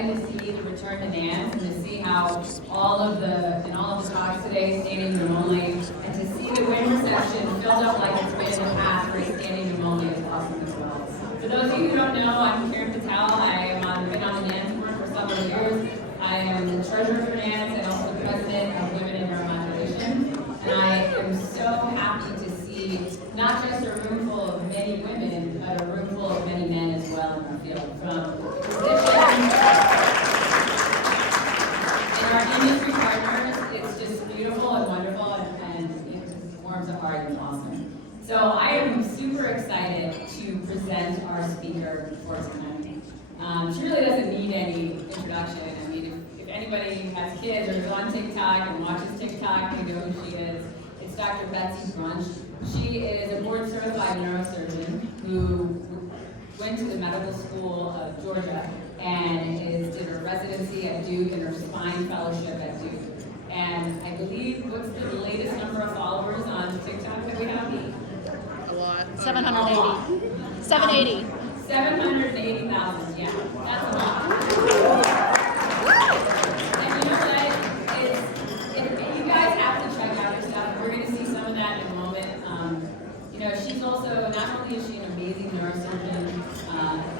excited to see the return to NANS and to see how all of the talks today, standing room only, and to see the WIN reception filled up like it's been in the past where standing room only is awesome as well. For those of you who don't know, I'm Karen Patel. I've been on the NANS board for several years. I am the treasurer for NANS and also the president of Women in Neuromodulation. And I am so happy to see not just a room full of many women, but a room full of many men as well in our field. From physicians and our industry partners, it's just beautiful and wonderful, and it just warms the heart and awesome. So I am super excited to present our speaker for tonight. She really doesn't need any introduction. I mean, if anybody has kids or is on TikTok and watches TikTok, they know who she is. It's Dr. Betsy Brunch. She is a board-certified neurosurgeon who went to the medical school of Georgia and did her residency at Duke and her spine fellowship at Duke. And I believe, what's the latest number of followers on TikTok that we have? A lot. 780. 780. 780,000, yeah. That's a lot. And you know what? You guys have to check out her stuff. We're going to see some of that in a moment. She's also, not only is she an amazing neurosurgeon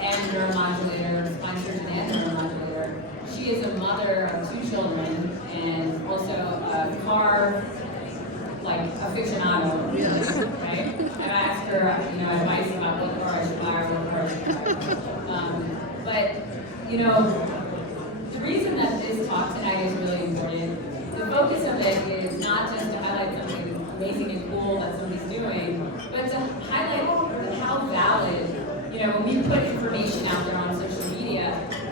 and neuromodulator, spine surgeon and neuromodulator, she is a mother of 2 children and also a car, aficionado, right? I've asked her, advice about what car I should buy or what car I should buy. The reason that this talk tonight is really important, the focus of it is not just to highlight something amazing and cool that somebody's doing, but to highlight how valid, when we put information out there on social media,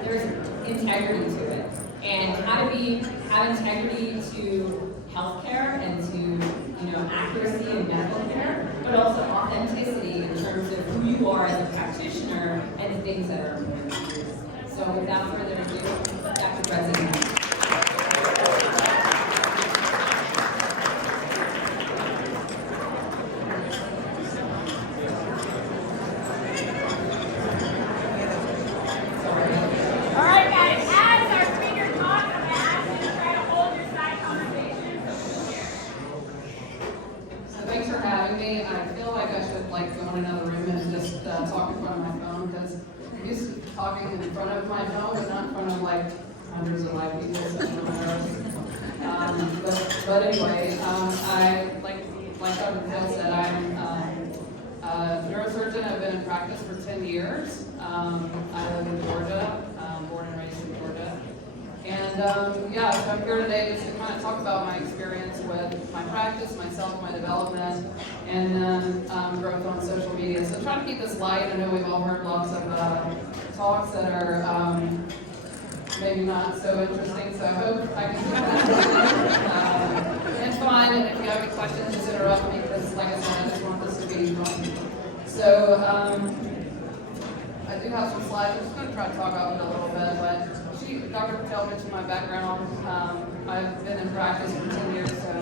there's integrity to it. And how do we have integrity to healthcare and to accuracy in medical care, but also authenticity in terms of who you are as a practitioner and the things that are important to you. So without further ado, Dr. Betsy. In front of my phone, but not in front of hundreds of live people. But anyway, I like Dr. Patel said, I'm a neurosurgeon. I've been in practice for 10 years. I live in Georgia, born and raised in Georgia. And so I'm here today just to kind of talk about my experience with my practice, myself, my development, and then growth on social media. So trying to keep this light. I know we've all heard lots of talks that are maybe not so interesting, so I hope I can keep that and fun. And if you have any questions, just interrupt me, because like I said, I just want this to be fun. So I do have some slides. I'm just going to try to talk about it a little bit, but Dr. Patel mentioned my background. I've been in practice for 10 years, so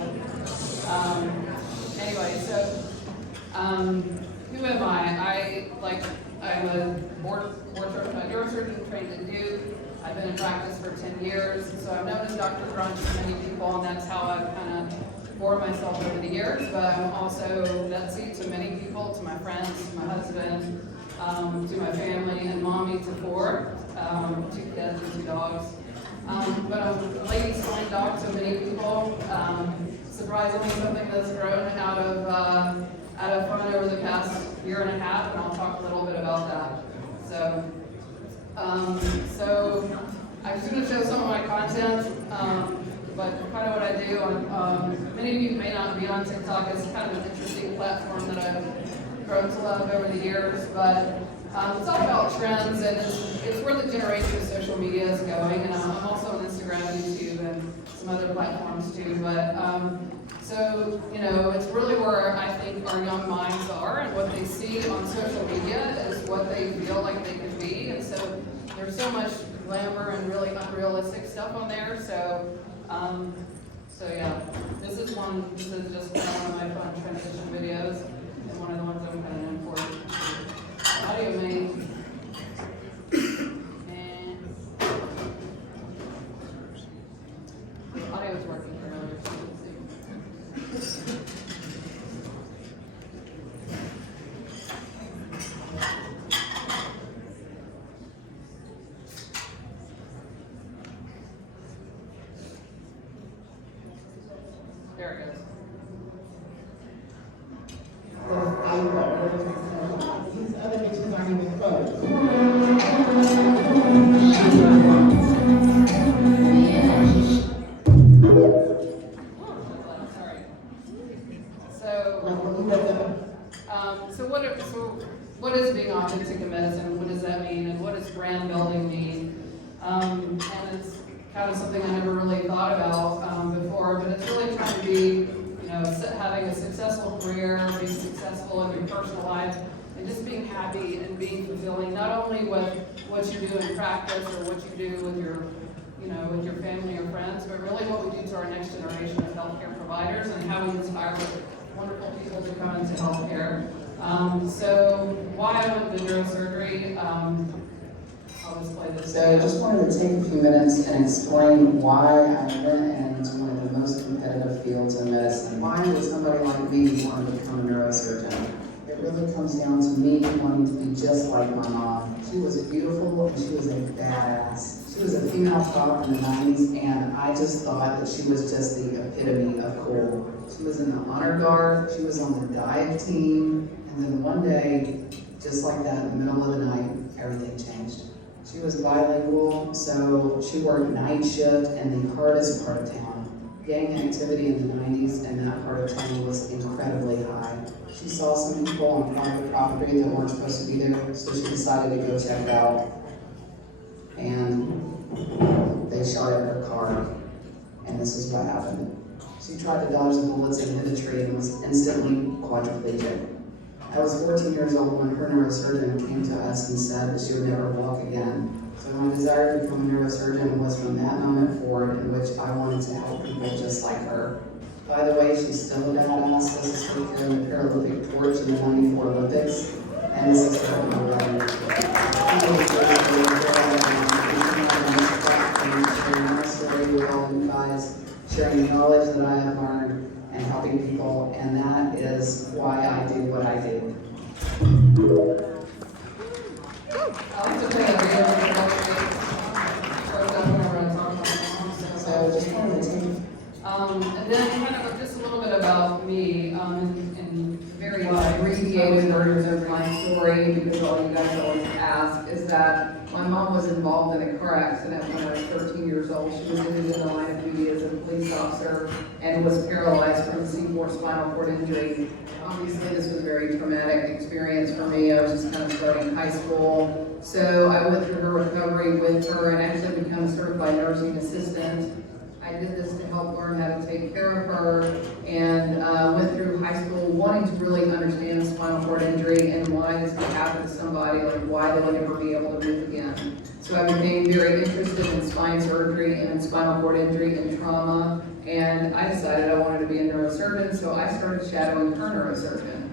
who am I? I'm a board-certified neurosurgeon trained at Duke. I've been in practice for 10 years, so I'm known as Dr. Brunch to many people, and that's how I've kind of formed myself over the years. But I'm also Betsy to many people, to my friends, to my husband, to my family, and mommy to 4, 2 kids and 2 dogs. But I'm Ladies Bondoc to many people. Surprisingly, something that's grown out of fun over the past year and a half, and I'll talk a little bit about that. So I'm just going to show some of my content, but kind of what I do. Many of you may not be on TikTok. It's kind of an interesting platform that I've grown to love over the years, but it's all about trends, and it's where the generation of social media is going. And I'm also on Instagram, YouTube, and some other platforms too. But it's really where I think our young minds are, and what they see on social media is what they feel like they could be. And so there's so much glamour and really unrealistic stuff on there. So this is just kind of one of my fun transition videos, and one of the ones I'm kind of known for. Audio main. And There it goes. These other pictures aren't even close. Sorry. So what is being authentic in medicine? What does that mean? And what does brand building mean? And it's kind of something I never really thought about before, but it's really trying to be, having a successful career, being successful in your personal life, and just being happy and being fulfilling, not only with what you do in practice or what you do with your family or friends, but really what we do to our next generation of healthcare providers and how we inspire wonderful people to come into healthcare. So why I went to neurosurgery, I'll just play this. So I just wanted to take a few minutes and explain why I went into one of the most competitive fields in medicine. Why would somebody like me want to become a neurosurgeon? It really comes down to me wanting to be just like my mom. She was beautiful and she was a badass. She was a female cop in the 90s, and I just thought that she was just the epitome of cool. She was in the honor guard, she was on the diet team, and then one day, just like that, in the middle of the night, everything changed. She was bilingual, so she worked night shift in the hardest part of town. Gang activity in the 90s in that part of town was incredibly high. She saw some people on private property that weren't supposed to be there, so she decided to go check it out. And they shot at her car, and this is what happened. She tried to dodge the bullets and hit a tree and was instantly quadriplegic. I was 14 years old when her neurosurgeon came to us and said that she would never walk again. So my desire to become a neurosurgeon was from that moment forward, in which I wanted to help people just like her. By the way, she's still a badass. This is her carrying the Paralympic torch in the '94 Olympics, and this is her in the running. Sharing my story with all you guys, sharing the knowledge that I have learned, and helping people, and that is why I do what I do. I like to play a video introduction. So I just wanted to take And then kind of just a little bit about me, and very abbreviated versions of my story, because all you guys always ask is that my mom was involved in a car accident when I was 13 years old. She was injured in the line of duty as a police officer and was paralyzed from a C4 spinal cord injury. Obviously, this was a very traumatic experience for me. I was just kind of starting high school. So I went through her recovery with her and actually became a certified nursing assistant. I did this to help learn how to take care of her, and went through high school wanting to really understand spinal cord injury and why this could happen to somebody, like why they would never be able to move again. So I became very interested in spine surgery and in spinal cord injury and trauma, and I decided I wanted to be a neurosurgeon, so I started shadowing her neurosurgeon.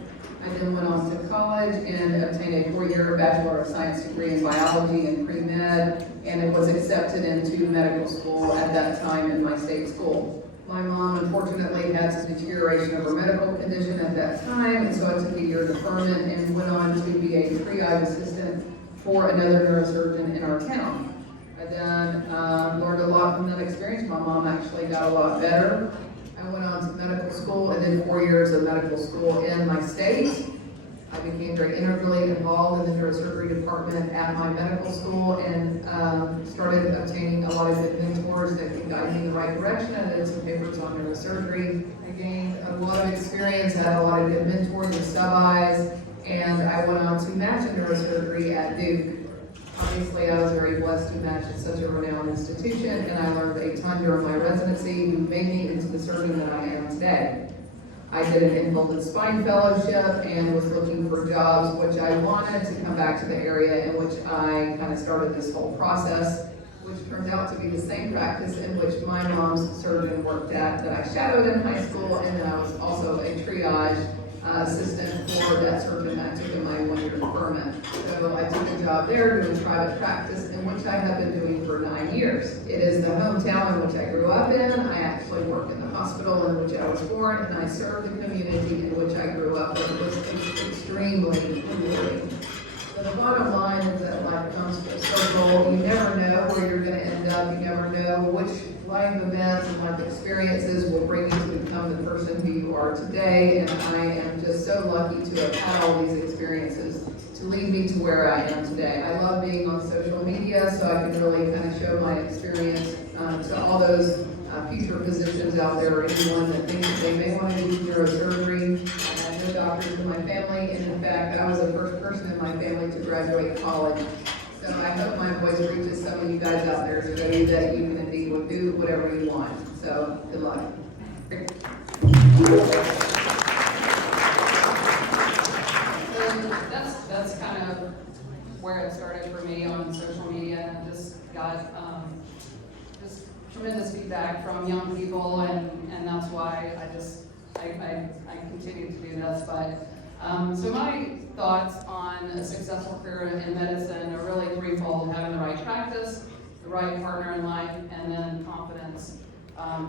I then went on to college and obtained a 4-year Bachelor of Science degree in biology and pre-med, and it was accepted into medical school at that time in my state school. My mom unfortunately had some deterioration of her medical condition at that time, and so I took a year deferment and went on to be a triage assistant for another neurosurgeon in our town. I then learned a lot from that experience. My mom actually got a lot better. I went on to medical school and did 4 years of medical school in my state. I became very integrally involved in the neurosurgery department at my medical school and started obtaining a lot of good mentors that could guide me in the right direction. I did some papers on neurosurgery. I gained a lot of experience, had a lot of good mentors and sub-Is, and I went on to match in neurosurgery at Duke. Obviously, I was very blessed to match at such a renowned institution, and I learned a ton during my residency, who made me into the surgeon that I am today. I did an infolded spine fellowship and was looking for jobs, which I wanted to come back to the area in which I kind of started this whole process, which turned out to be the same practice in which my mom's surgeon worked at that I shadowed in high school, and then I was also a triage assistant for that surgeon that took in my 1-year deferment. So I took a job there doing private practice, in which I have been doing for 9 years. It is the hometown in which I grew up in. I actually work in the hospital in which I was born, and I serve the community in which I grew up. It was extremely rewarding. So the bottom line is that life comes full circle. You never know where you're going to end up. You never know which life events and life experiences will bring you to become the person who you are today. And I am just so lucky to have had all these experiences to lead me to where I am today. I love being on social media, so I can really kind of show my experience to all those future physicians out there, or anyone that thinks that they may want to do neurosurgery. I have no doctors in my family, and in fact, I was the first person in my family to graduate college. So I hope my voice reaches some of you guys out there to show you that you can indeed do whatever you want. So good luck. That's kind of where it started for me on social media. I just got just tremendous feedback from young people, and that's why I continue to do this. But so my thoughts on a successful career in medicine are really threefold: having the right practice, the right partner in life, and then confidence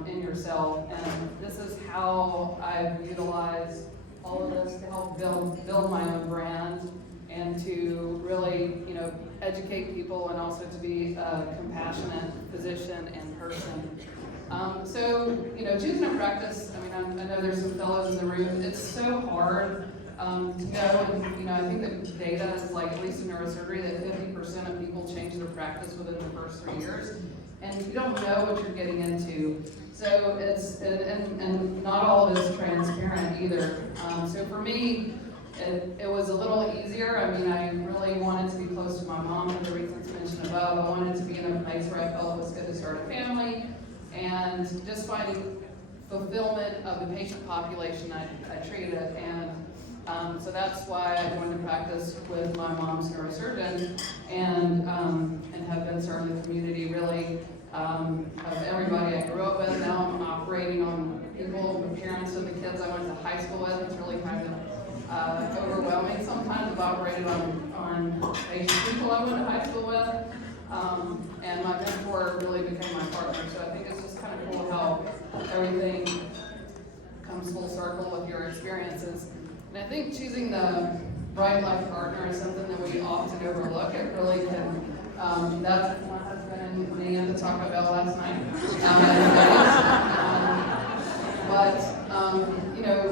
in yourself. And this is how I've utilized all of this to help build my own brand, and to really, educate people, and also to be a compassionate physician and person. So, choosing a practice, I know there's some fellows in the room, it's so hard to know, and, I think that data is like, at least in neurosurgery, that 50% of people change their practice within the first 3 years, and you don't know what you're getting into. So it's, and not all of it is transparent either. So for me, it was a little easier. I really wanted to be close to my mom for the reasons mentioned above. I wanted to be in a place where I felt it was good to start a family, and just finding fulfillment of the patient population I treated. And so that's why I joined to practice with my mom's neurosurgeon, and have been serving the community really, of everybody I grew up with. Now I'm operating on people, the parents of the kids I went to high school with. It's really kind of overwhelming sometimes. I've operated on people I went to high school with, and my mentor really became my partner. So I think it's just kind of cool how everything comes full circle with your experiences. And I think choosing the right life partner is something that we often overlook. It really can, that's what my husband and me had to talk about last night.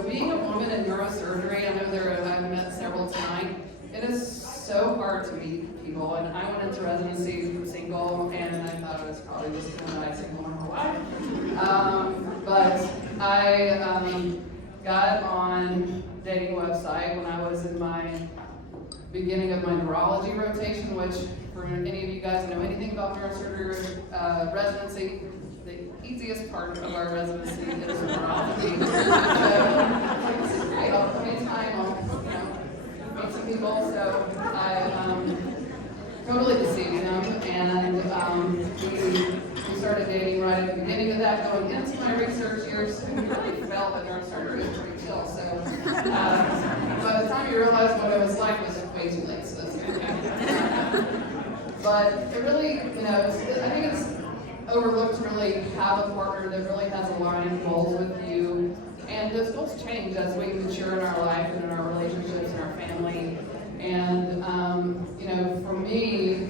Being a woman in neurosurgery, I know I've met several tonight, it is so hard to meet people. And I went into residency single, and I thought I was probably just going to die single my whole life. But I got on a dating website when I was in my beginning of my neurology rotation, which for any of you guys who know anything about neurosurgery residency, the easiest part of our residency is neurology. So this is great. I'll put in time. I'll meet some people. So I totally deceived him, and we started dating right at the beginning of that, going into my research years. I really felt that neurosurgery was pretty chill. So by the time you realize what it was like, it was way too late. So that's okay. But it really, I think it's overlooked to really have a partner that really has aligned goals with you. And those goals change as we mature in our life and in our relationships and our family. And, for me,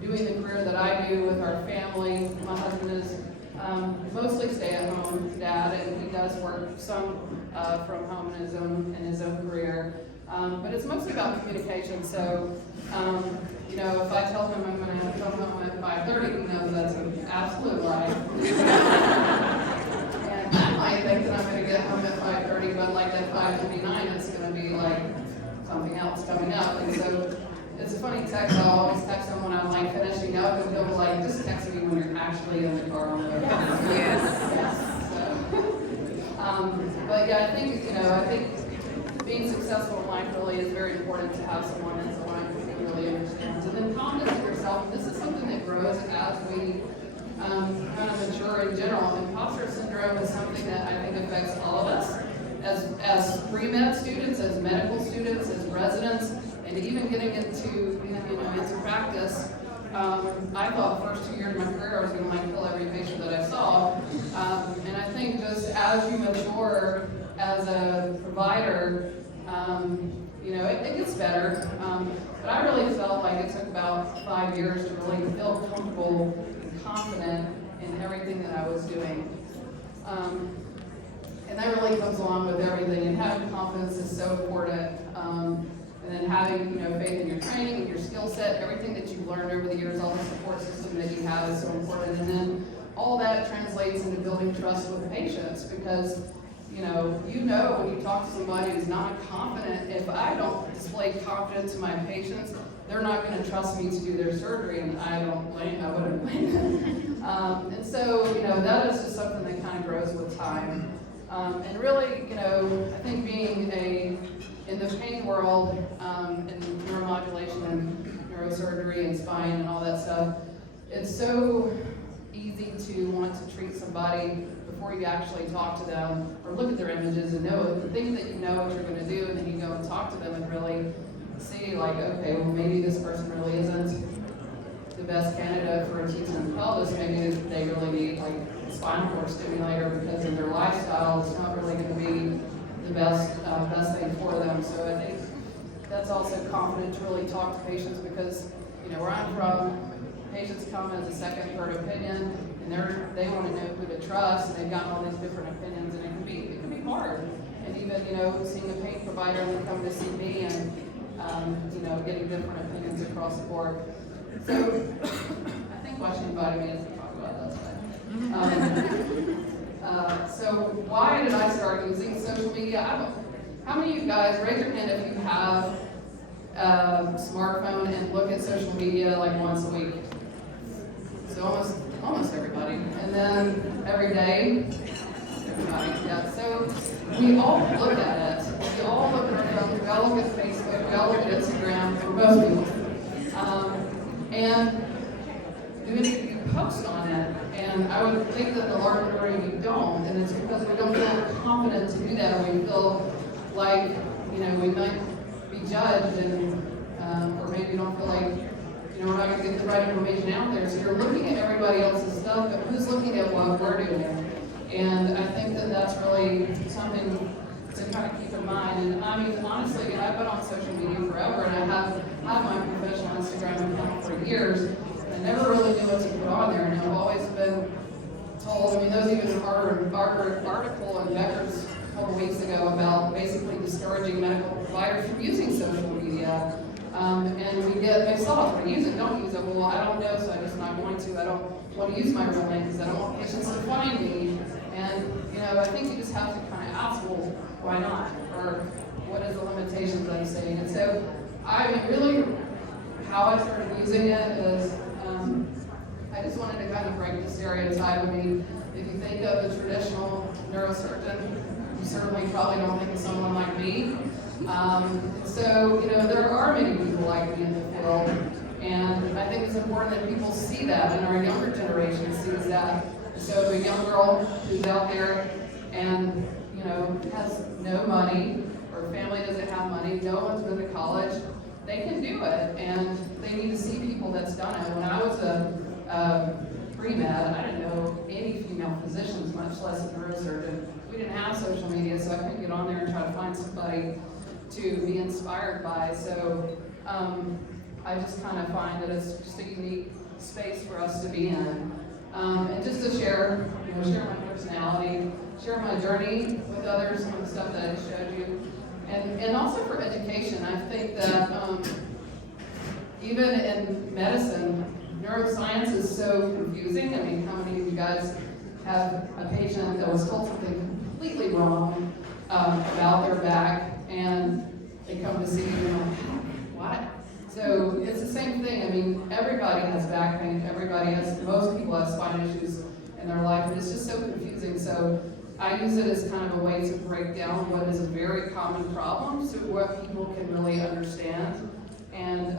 doing the career that I do with our family, my husband is mostly stay-at-home dad, and he does work some from home in his own career. But it's mostly about communication. So, if I tell him I'm going to come home at 5:30, he knows that's an absolute lie. And I might think that I'm going to get home at 5:30, but like at 5:29, it's going to be like something else coming up. And so it's a funny text. I'll always text him when I'm like finishing up, and he'll be like, just text me when you're actually in the car on the way. Yes. So, but yeah, I think being successful in life really is very important to have someone that's aligned with you, really understands. And then confidence in yourself. And this is something that grows as we kind of mature in general. Imposter syndrome is something that I think affects all of us as pre-med students, as medical students, as residents, and even getting into practice. I thought the first 2 years of my career I was going to kill every patient that I saw. And I think just as you mature as a provider, it gets better. But I really felt like it took about 5 years to really feel comfortable and confident in everything that I was doing. And that really comes along with everything, and having confidence is so important. And then having, faith in your training and your skill set, everything that you've learned over the years, all the support system that you have is so important. And then all that translates into building trust with patients, because when you talk to somebody who's not confident, if I don't display confidence to my patients, they're not going to trust me to do their surgery, and I wouldn't blame them. And so, that is just something that kind of grows with time. And really, I think being in the pain world, in neuromodulation and neurosurgery and spine and all that stuff, it's so easy to want to treat somebody before you actually talk to them or look at their images and think that you know what you're going to do, and then you go and talk to them and really see, like, okay, well, maybe this person really isn't the best candidate for a T10 pelvis. Maybe they really need like a spinal cord stimulator because of their lifestyle. It's not really going to be the best thing for them. So I think that's also confident to really talk to patients, because where I'm from, patients come as a second, third opinion, and they want to know who to trust, and they've got all these different opinions, and it can be hard. And even seeing a pain provider and come to see me, and getting different opinions across the board. So I think why she invited me is to talk about that. So why did I start using social media? How many of you guys, raise your hand if you have a smartphone and look at social media like once a week? So almost everybody. And then every day, everybody. Yeah. So we all look at it. We all look at our phones. We all look at Facebook. We all look at Instagram for most people. And do any of you post on it? And I would think that the large majority of you don't, and it's because we don't feel confident to do that, or we feel like, we might be judged, and or maybe don't feel like, we're not going to get the right information out there. So you're looking at everybody else's stuff, but who's looking at what we're doing? And I think that that's really something to kind of keep in mind. And I mean, honestly, I've been on social media forever, and I have my professional Instagram account for years. I never really knew what to put on there, and I've always been told, there was even an article in Becker's a couple weeks ago about basically discouraging medical providers from using social media. And we get mixed off. When use it, don't use it. Well, I don't know, so I'm just not going to. I don't want to use my real name because I don't want patients to find me. And, I think you just have to kind of ask, well, why not? Or what is the limitations I'm saying? And so, really, how I started using it is, I just wanted to kind of break the stereotype. If you think of the traditional neurosurgeon, you certainly probably don't think of someone like me. So, there are many people like me in the field, and I think it's important that people see that, and our younger generation sees that. So, a young girl who's out there and, has no money, or family doesn't have money, no one's been to college, they can do it, and they need to see people that's done it. When I was a pre-med, I didn't know any female physicians, much less a neurosurgeon. We didn't have social media, so I couldn't get on there and try to find somebody to be inspired by. So I just kind of find that it's just a unique space for us to be in. And just to share my personality, share my journey with others, some of the stuff that I just showed you. And also for education, I think that even in medicine, neuroscience is so confusing. How many of you guys have a patient that was told something completely wrong about their back, and they come to see you and like, what? So it's the same thing. Everybody has back pain. Most people have spine issues in their life, and it's just so confusing. So I use it as kind of a way to break down what is a very common problem so what people can really understand. And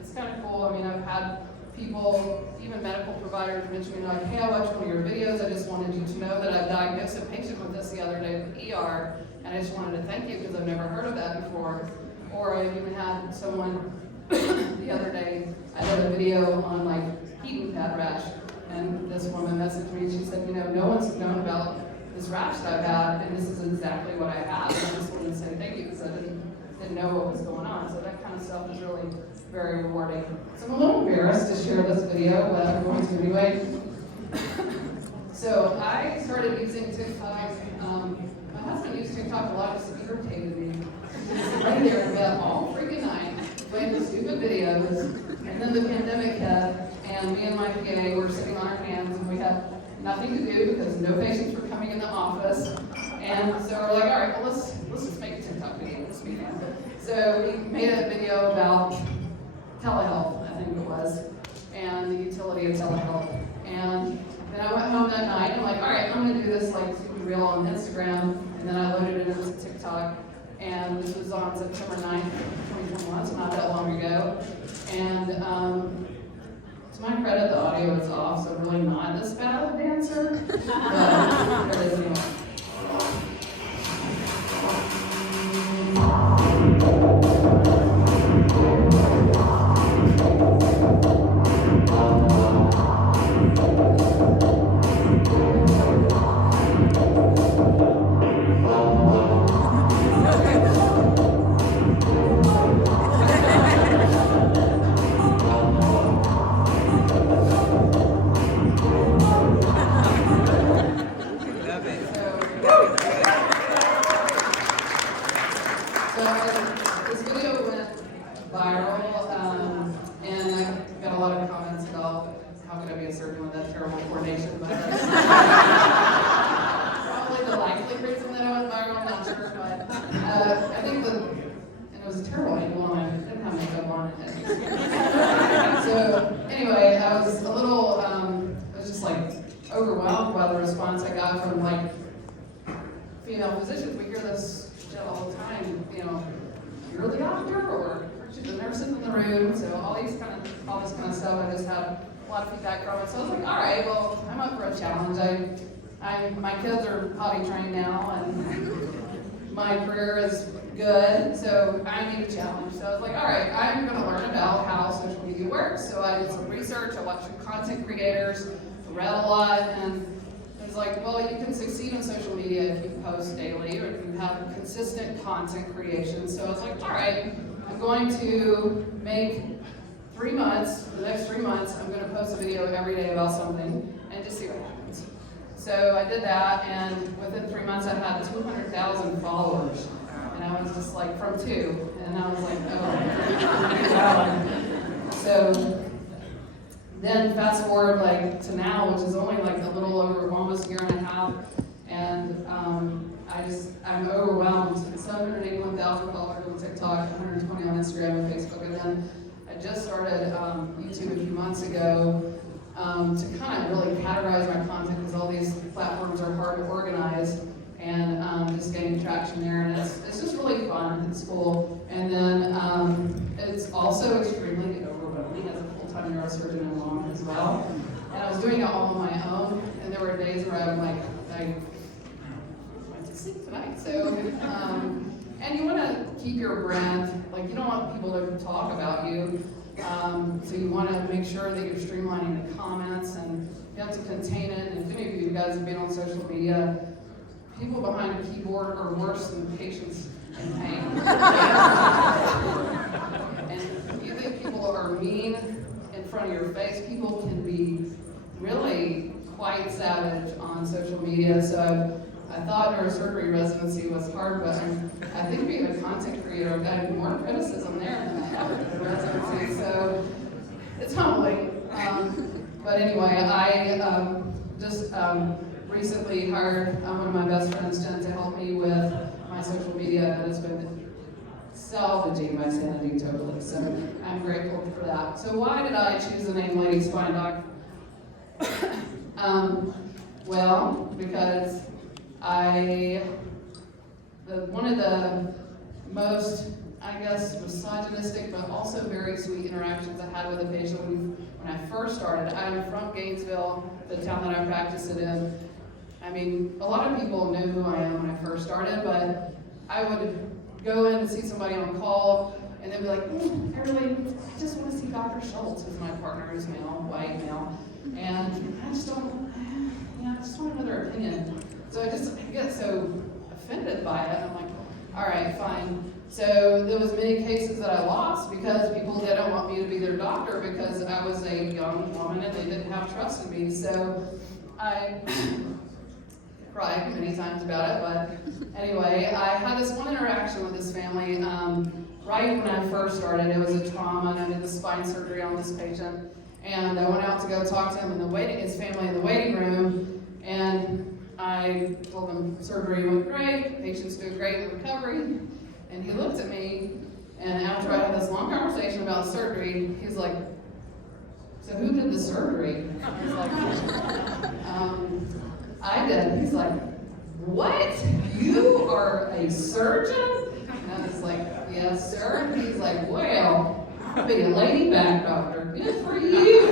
it's kind of cool. I've had people, even medical providers, mention me like, hey, I watched one of your videos. I just wanted you to know that I diagnosed a patient with this the other day with ER, and I just wanted to thank you because I've never heard of that before. Or I've even had someone the other day, I did a video on heat and pad rash, and this woman messaged me. She said, no one's known about this rash that I've had, and this is exactly what I have. And I just wanted to say thank you because I didn't know what was going on. So that kind of stuff is really very rewarding. So I'm a little embarrassed to share this video, but I'm going to anyway. So I started using TikTok. My husband used TikTok a lot, it just irritated me. Right there in bed all freaking night, playing stupid videos. And then the pandemic hit, and me and my PA were sitting on our hands, and we had nothing to do because no patients were coming in the office. And so we're like, all right, well, let's just make a TikTok video this weekend. So we made a video about telehealth, I think it was, and the utility of telehealth. And then I went home that night, and I'm like, all right, I'm gonna do this like super real on Instagram, and then I loaded it into TikTok. And this was on September 9th, 2021, so not that long ago. And to my credit, the audio is off, so I'm really not this bad of a dancer. But there it is anyway. This video went viral, and I got a lot of comments about how could I be a surgeon with that terrible coordination. But probably the likely reason that I went viral, I'm not sure, but I think and it was a terrible angle, and I didn't have makeup on it. So anyway, I was a little, I was just like overwhelmed by the response I got from like female physicians. We hear this shit all the time, you know, you're the doctor, or she's the nurse in the room. So all this kind of stuff. I just had a lot of feedback from it. So I was like, all right, well, I'm up for a challenge. My kids are potty trained now, and my career is good, so I need a challenge. So I was like, all right, I'm going to learn about how social media works. So I did some research. I watched some content creators, read a lot, and it's like, well, you can succeed in social media if you post daily or if you have consistent content creation. So I was like, all right, I'm going to make 3 months, the next 3 months, I'm going to post a video every day about something and just see what happens. So I did that, and within 3 months I had 200,000 followers. And I was just like, from 2, and I was like, oh. So then fast forward like to now, which is only like a little over almost a year and a half, and I'm overwhelmed. 781,000 followers on TikTok, 120 on Instagram and Facebook, and then I just started YouTube a few months ago to kind of really categorize my content because all these platforms are hard to organize, and just gaining traction there, and it's just really fun. It's cool, and then it's also extremely overwhelming as a full-time neurosurgeon and mom as well. And I was doing it all on my own, and there were days where I'm like, I went to sleep tonight. So, and you want to keep your brand, like you don't want people to talk about you. So you want to make sure that you're streamlining the comments, and you have to contain it. And if any of you guys have been on social media, people behind a keyboard are worse than patients in pain. And you think people are mean in front of your face, people can be really quite savage on social media. So I thought neurosurgery residency was hard, but I think being a content creator, I've gotten more criticism there than I have in the residency. So it's humbling. But anyway, I just recently hired one of my best friends, Jen, to help me with my social media that has been salvaging my sanity totally. So I'm grateful for that. So why did I choose the name Ladies Bondoc? Well, because one of the most, I guess, misogynistic but also very sweet interactions I had with a patient when I first started. I'm from Gainesville, the town that I practiced it in. I mean, a lot of people knew who I am when I first started, but I would go in and see somebody on call, and they'd be like, I just want to see Dr. Schultz, who's my partner, who's male, white male, and I just want another opinion. So I get so offended by it. I'm like, all right, fine. So there was many cases that I lost because people didn't want me to be their doctor because I was a young woman and they didn't have trust in me. So I cried many times about it, but anyway, I had this one interaction with this family right when I first started. It was a trauma, and I did the spine surgery on this patient, and I went out to go talk to him in the his family in the waiting room, and I told him surgery went great, patient's doing great in recovery, and he looked at me, and after I had this long conversation about surgery, he's like, "So who did the surgery?" I was like, I did. He's like, "What? You are a surgeon?" And I was like, "Yes, sir." And he's like, "Well, I'll be a lady back doctor. Good for you."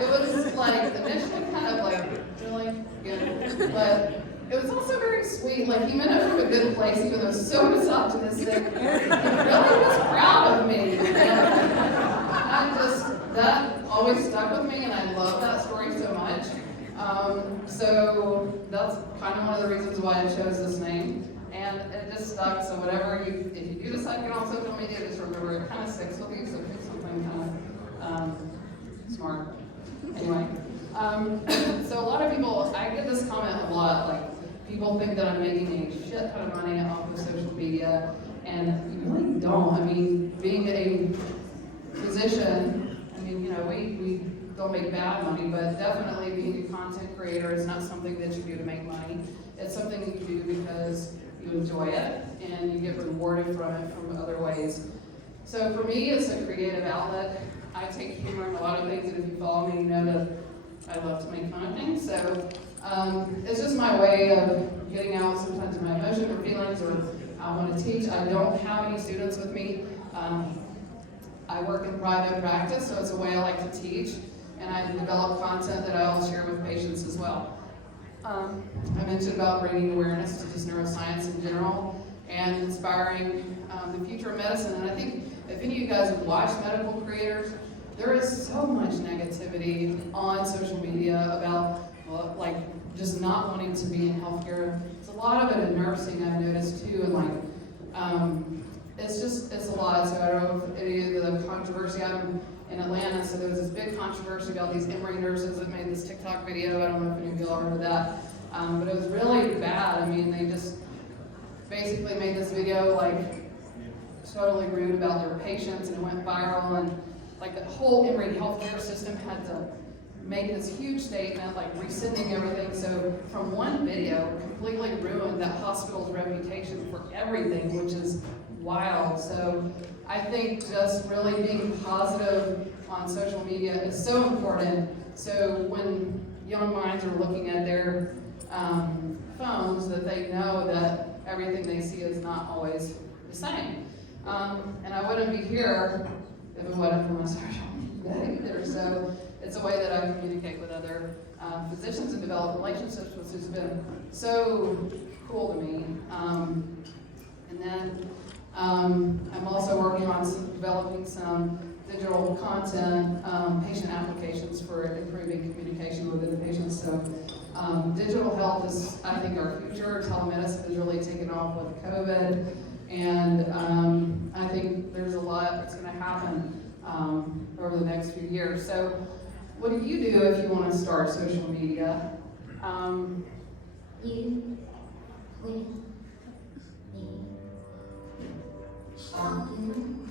It was like initially kind of like really good, but it was also very sweet. Like he meant it from a good place, even though it was so misogynistic. He really was proud of me. That always stuck with me, and I love that story so much. So that's kind of one of the reasons why I chose this name, and it just stuck. So whatever if you do decide to get on social media, just remember it kind of sticks with you. So pick something kind of smart. Anyway, so a lot of people, I get this comment a lot, like people think that I'm making a shit ton of money off of social media, and you really don't. I mean, being a physician, we don't make bad money, but definitely being a content creator is not something that you do to make money. It's something that you do because you enjoy it and you get rewarded from it from other ways. So for me, it's a creative outlet. I take humor in a lot of things, and if you follow me, you know that I love to make fun of things. So it's just my way of getting out sometimes my emotions or feelings, or I want to teach. I don't have any students with me. I work in private practice, so it's a way I like to teach, and I develop content that I'll share with patients as well. I mentioned about bringing awareness to just neuroscience in general and inspiring the future of medicine. And I think if any of you guys have watched medical creators, there is so much negativity on social media about just not wanting to be in healthcare. It's a lot of it in nursing, I've noticed too, and it's a lot. So I don't know if any of the controversy, I'm in Atlanta, so there was this big controversy about these Emory nurses that made this TikTok video. I don't know if any of y'all heard of that, but it was really bad. I mean, they just basically made this video totally rude about their patients, and it went viral, and the whole Emory healthcare system had to make this huge statement, rescinding everything. So from one video, completely ruined that hospital's reputation for everything, which is wild. So I think just really being positive on social media is so important. So when young minds are looking at their phones, that they know that everything they see is not always the same. And I wouldn't be here if it wasn't for my social media either. So it's a way that I communicate with other physicians and develop relationships, which has been so cool to me. And then I'm also working on developing some digital content, patient applications for improving communication within the patients. So digital health is, I think, our future. Telemedicine has really taken off with COVID, and I think there's a lot that's going to happen over the next few years. So what do you do if you want to start social media? You with me shopping.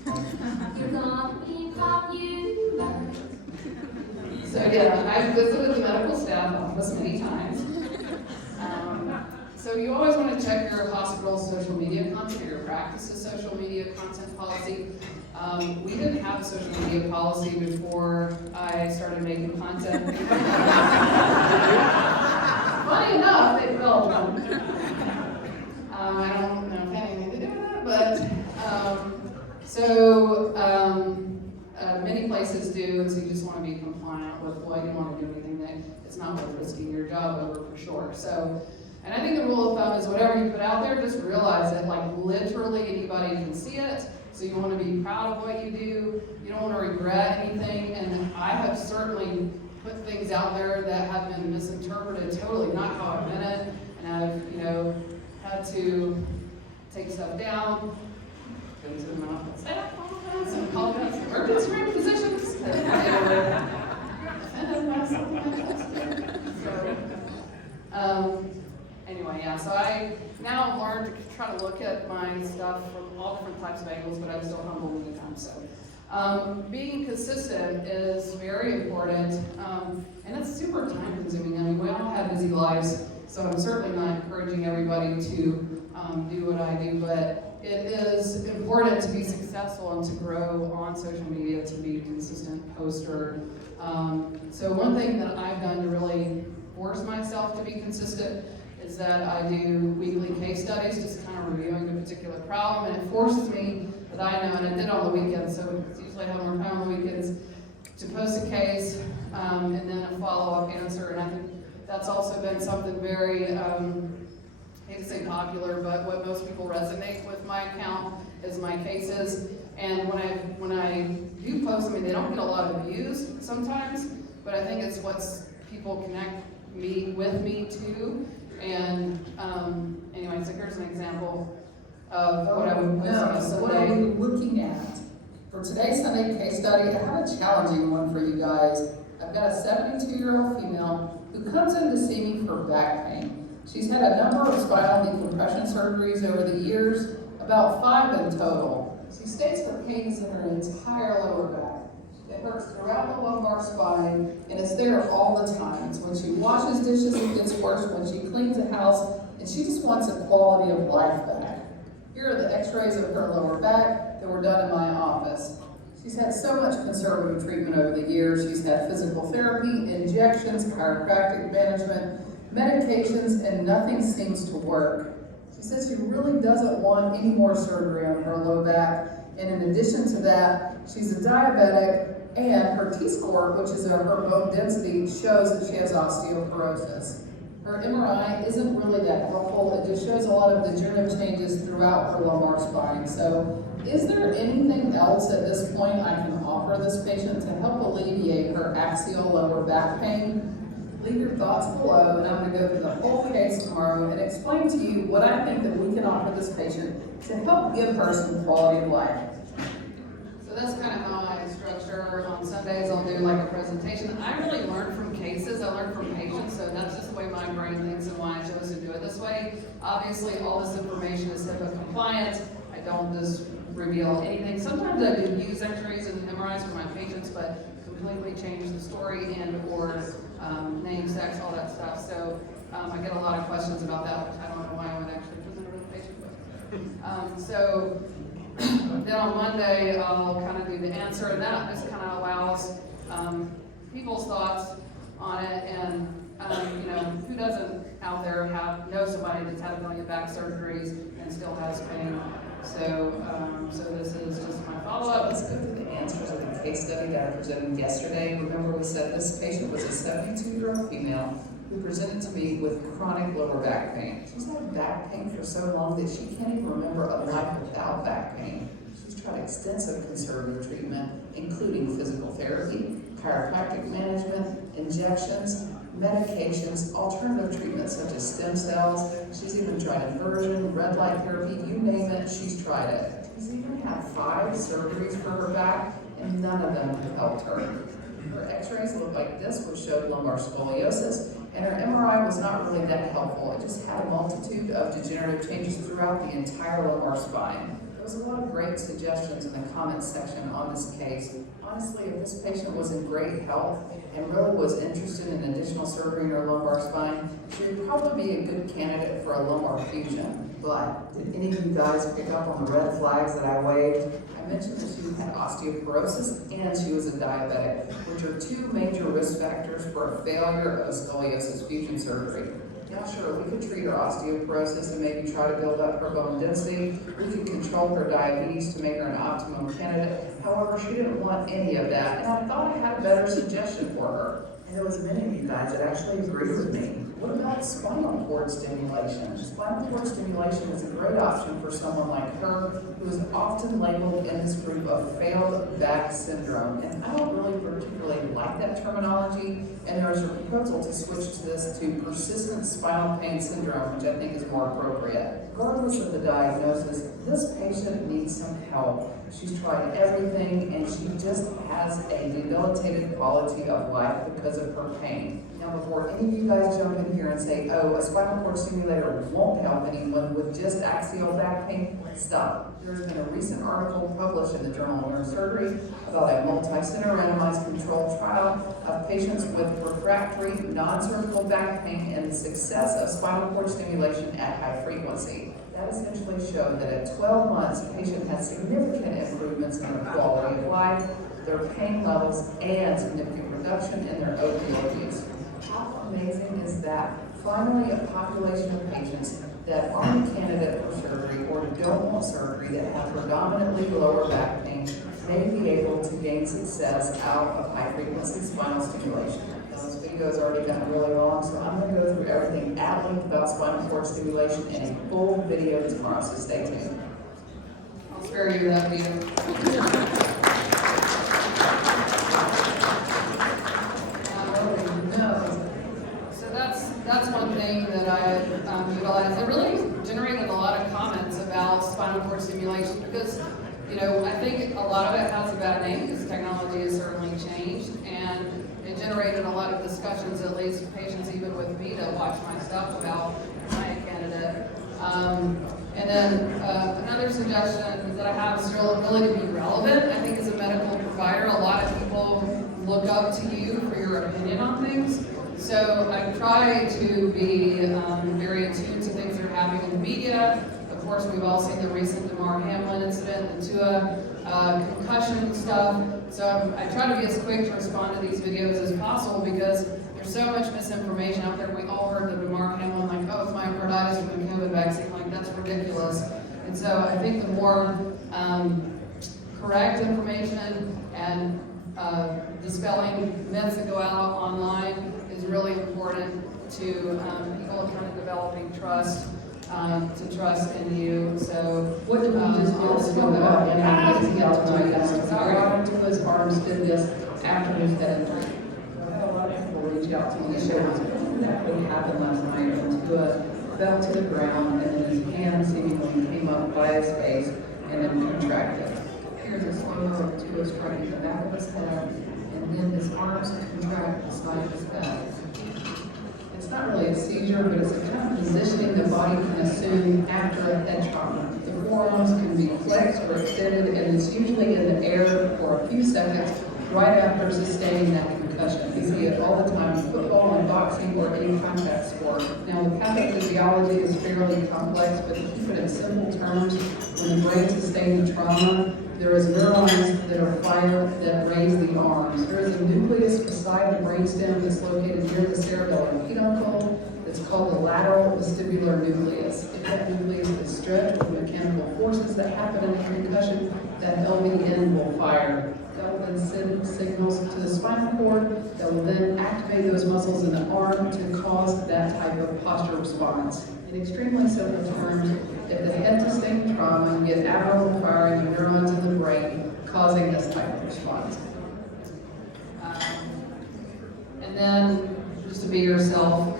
You're gonna be popular. So yeah, I've visited the medical staff office many times. So you always want to check your hospital's social media content, your practice's social media content policy. We didn't have a social media policy before I started making content. Funny enough, they developed one. I don't know if it had anything to do with that, but many places do, and so you just want to be compliant with what you want to do, anything that it's not worth risking your job over for sure. So, and I think the rule of thumb is whatever you put out there, just realize that literally anybody can see it. So you want to be proud of what you do. You don't want to regret anything. And I have certainly put things out there that have been misinterpreted totally, not how I meant it. And I've, had to take stuff down. Go to the office, some call emergency room physicians. They were offended try to look at my stuff from all different types of angles, but I'm still humble when it comes. So, being consistent is very important, and it's super time consuming. I mean, we all have busy lives, so I'm certainly not encouraging everybody to do what I do, but it is important to be successful and to grow on social media, to be a consistent poster. So one thing that I've done to really force myself to be consistent is that I do weekly case studies, just kind of reviewing a particular problem, and it forces me, that I know, and I did on the weekends, so it's usually I have more time on the weekends, to post a case, and then a follow-up answer, and I think that's also been something very, I hate to say popular, but what most people resonate with my account is my cases. And when I do post them, they don't get a lot of views sometimes, but I think it's what's people connect with me to. And anyway, so here's an example of what I would post on a So what are Sunday. we looking at? For today's Sunday case study, I have a challenging one for you guys. I've got a 72-year-old female who comes in to see me for back pain. She's had a number of spinal decompression surgeries over the years, about 5 in total. She states her pain is in her entire lower back. It hurts throughout the lumbar spine, and it's there all the time. It's when she washes dishes, it gets worse. When she cleans the house, and she just wants a quality of life back. Here are the x-rays of her lower back that were done in my office. She's had so much conservative treatment over the years. She's had physical therapy, injections, chiropractic management, medications, and nothing seems to work. She says she really doesn't want any more surgery on her low back. And in addition to that, she's a diabetic, and her T-score, which is her bone density, shows that she has osteoporosis. Her MRI isn't really that helpful. It just shows a lot of degenerative changes throughout her lumbar spine. So is there anything else at this point I can offer this patient to help alleviate her axial lower back pain? Leave your thoughts below, and I'm going to go through the whole case tomorrow and explain to you what I think that we can offer this patient to help give her some quality of life. So that's kind of how I structure. On Sundays, I'll do like a presentation. I really learn from cases. I learn from patients, so that's just the way my brain thinks and why I chose to do it this way. Obviously, all this information is HIPAA compliant. I don't just reveal anything. Sometimes I do use x-rays and MRIs for my patients, but completely change the story and or name, sex, all that stuff. So I get a lot of questions about that, which I don't know why I would actually present it with a patient. But so then on Monday, I'll kind of do the answer, and that just kind of allows people's thoughts on it. And you know, who doesn't out there know somebody that's had a million back surgeries and still has pain? So so this is just my follow-up. Let's go through the answers of the case study that I presented yesterday. Remember, we said this patient was a 72-year-old female who presented to me with chronic lower back pain. She's had back pain for so long that she can't even remember a life without back pain. She's tried extensive conservative treatment, including physical therapy, chiropractic management, injections, medications, alternative treatments such as stem cells. She's even tried inversion, red light therapy, you name it, she's tried it. She's even had 5 surgeries for her back, and none of them have helped her. Her x-rays look like this, which showed lumbar scoliosis, and her MRI was not really that helpful. It just had a multitude of degenerative changes throughout the entire lumbar spine. There was a lot of great suggestions in the comments section on this case. Honestly, if this patient was in great health and really was interested in additional surgery in her lumbar spine, she would probably be a good candidate for a lumbar fusion. But did any of you guys pick up on the red flags that I waved? I mentioned that she had osteoporosis and she was a diabetic, which are 2 major risk factors for a failure of a scoliosis fusion surgery. Yeah, sure, we could treat her osteoporosis and maybe try to build up her bone density. We could control her diabetes to make her an optimum candidate. However, she didn't want any of that, and I thought I had a better suggestion for her. And there was many of you guys that actually agreed with me. What about spinal cord stimulation? Spinal cord stimulation is a great option for someone like her who is often labeled in this group of failed back syndrome. And I don't really particularly like that terminology, and there is a proposal to switch to this to persistent spinal pain syndrome, which I think is more appropriate. Regardless of the diagnosis, this patient needs some help. She's tried everything, and she just has a a debilitated quality of life because of her pain. Now, before any of you guys jump in here and say, oh, a spinal cord stimulator won't help anyone with just axial back pain, stop. There's been a recent article published in the Journal of Neurosurgery about a multi-center randomized controlled trial of patients with refractory non-surgical back pain and the success of spinal cord stimulation at high frequency. That essentially showed that at 12 months, the patient had significant improvements in their quality of life, their pain levels, and significant reduction in their opioid use. How amazing is that? Finally, a population of patients that aren't a candidate for surgery or don't want surgery, that have predominantly lower back pain, may be able to gain success out of high-frequency spinal stimulation. This video has already gotten really long, so I'm going to go through everything at length about spinal cord stimulation in a full video tomorrow, so stay tuned. I'll spare you that video. So that's one thing that I utilized. It really generated a lot of comments about spinal cord stimulation because, you know, I think a lot of it has a bad name because technology has certainly changed, and it generated a lot of discussions, at least with patients, even with me, that watch my stuff about my candidate. And then another suggestion that I have is really to be relevant. I think as a medical provider, a lot of people look up to you for your opinion on things. So I try to be very attuned to things that are happening in the media. Of course, we've all seen the recent Damar Hamlin incident, the Tua concussion stuff. So I try to be as quick to respond to these videos as possible because there's so much misinformation out there. We all heard the Damar Hamlin, like, oh, it's myocarditis with the COVID vaccine. Like, that's ridiculous. And so I think the more correct information and dispelling myths that go out online is really important to people kind of developing trust, to trust in you. So What did we just do about Our Tua's arms did this after his head injury. I had a lot of people reach out to me and share what happened last night. And Tua fell to the ground, and then his hand seemingly came up by his face and then contracted. Here's a slow-mo of Tua's trying to get the back of his head, and then his arms contract beside his head. It's not really a seizure, but it's a kind of positioning the body can assume after a head trauma. The forearms can be flexed or extended, and it's usually in the air for a few seconds right after sustaining that concussion. We see it all the time in football and boxing or any contact sport. Now, the pathophysiology is fairly complex, but to keep it in simple terms, when the brain sustains a trauma, there is neurons that are fired that raise the arms. There is a nucleus beside the brainstem that's located near the cerebellar peduncle. It's called the lateral vestibular nucleus. If that nucleus is stretched with mechanical forces that happen in a concussion, that LV will fire. That will then send signals to the spinal cord that will then activate those muscles in the arm to cause that type of posture response. In extremely simple terms, if the head sustained trauma, you get abnormal firing of neurons in the brain causing this type of response. And then, just to be yourself,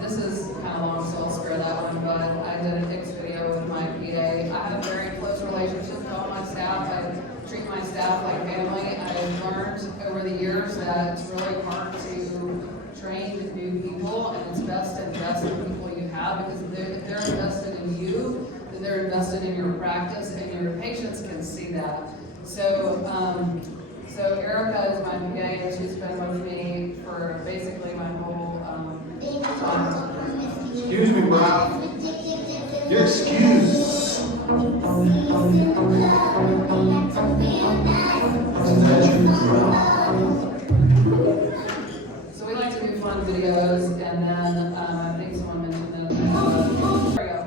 this is kind of long, so I'll spare that one, but I did an X video with my PA. I have a very close relationship with all my staff. I treat my staff like family. I've learned over the years that it's really hard to train new people, and it's best to invest in people you have, because if they're invested in you, then they're invested in your practice, and your patients can see that. So Erica is my PA, and she's been with me for basically my whole time. Excuse me, Bob. You're excused. So we like to do fun videos, and then I think someone mentioned that. There we go.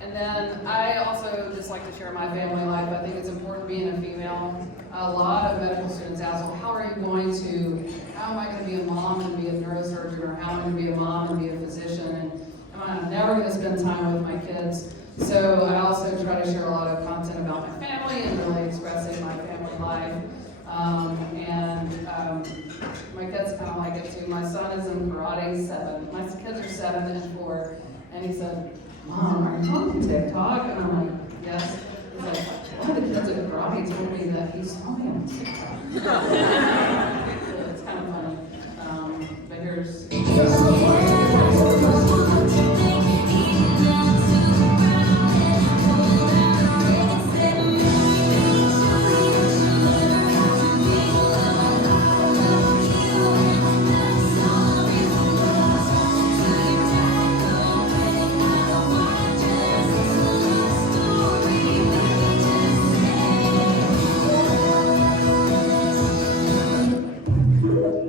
And then I also just like to share my family life. I think it's important being a female. A lot of medical students ask, well, how am I going to be a mom and be a neurosurgeon, or how am I going to be a mom and be a physician? And I'm never going to spend time with my kids. So I also try to share a lot of content about my family and really expressing my family life. My kids kind of like it too. My son is in karate, 7. My kids are 7 and 4. And he said, Mom, are you on TikTok? And I'm like, yes. He's like, one of the kids at karate told me that he's mom's TikTok. It's kind of funny. But here's.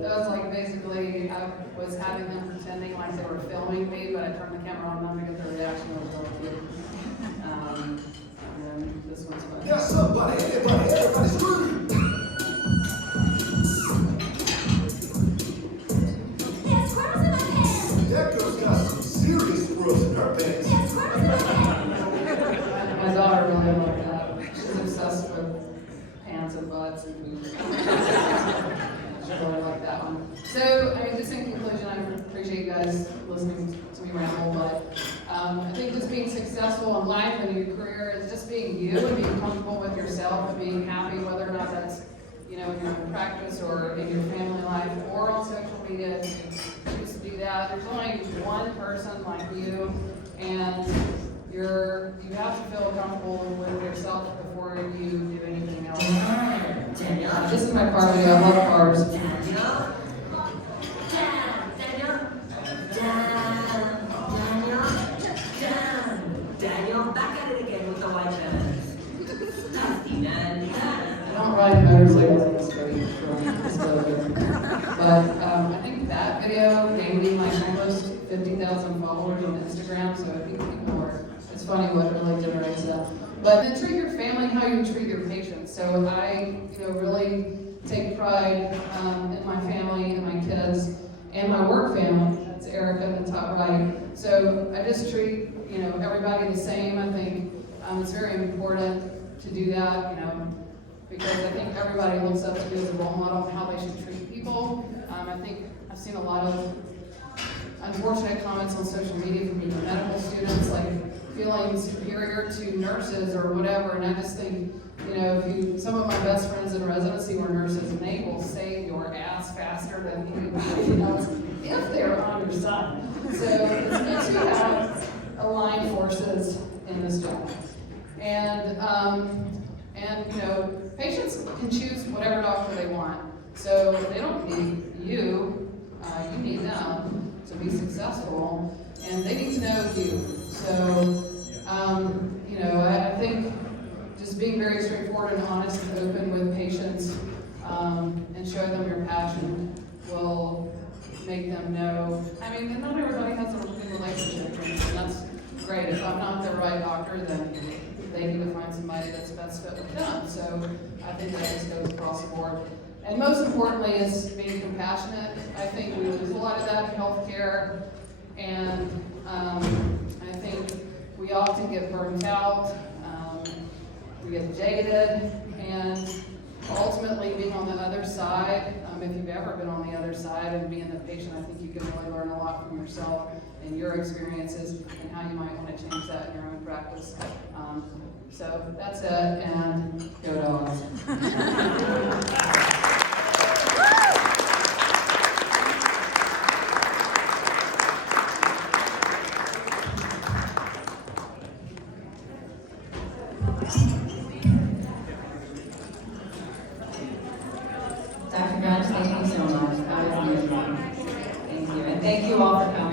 That was like basically, I was having them pretending like they were filming me, but I turned the camera on not to get their reaction. It was really cute. And then this one's fun. Yeah, somebody, everybody scream. There's squirrels in my pants. That girl's got some serious squirrels in her pants. There's squirrels in my pants. My daughter really liked that. She's obsessed with pants and butts and boobs. She really liked that one. So, I mean, just in conclusion, I appreciate you guys listening to me ramble, but I think just being successful in life and your career is just being you and being comfortable with yourself and being happy, whether or not that's, in your practice or in your family life or on social media. If you choose to do that, there's only one person like you, and you have to feel comfortable with yourself before you do anything else. This is my car video. I love cars. Daniel, back at it again with the white bands. Nasty Nan. I don't ride motorcycles in the street, but I think that video gave me like almost 50,000 followers on Instagram, so I think people are, it's funny what really generates that. But then treat your family how you treat your patients. So I, really take pride in my family and my kids and my work family. That's Erica in the top right. So I just treat, everybody the same. I think it's very important to do that, because I think everybody looks up to me as a role model of how they should treat people. I think I've seen a lot of unfortunate comments on social media from even medical students, like feeling superior to nurses or whatever, and I just think, some of my best friends in residency were nurses, and they will save your ass faster than anybody else if they're on your side. So it's good to have aligned forces in this job. And patients can choose whatever doctor they want. So they don't need you, you need them to be successful, and they need to know you. So, I think just being very straightforward and honest and open with patients and showing them your passion will make them know. I mean, not everybody has a good relationship, and that's great. If I'm not the right doctor, then they need to find somebody that's best fit with them. So I think that just goes across the board. And most importantly is being compassionate. I think we lose a lot of that in healthcare, and I think we often get burnt out, we get jaded, and ultimately being on the other side, if you've ever been on the other side and being the patient, I think you can really learn a lot from yourself and your experiences and how you might want to change that in your own practice. So that's it, and go dogs. Dr. Grant, thank you so much. That was amazing. Thank you. And thank you all for coming.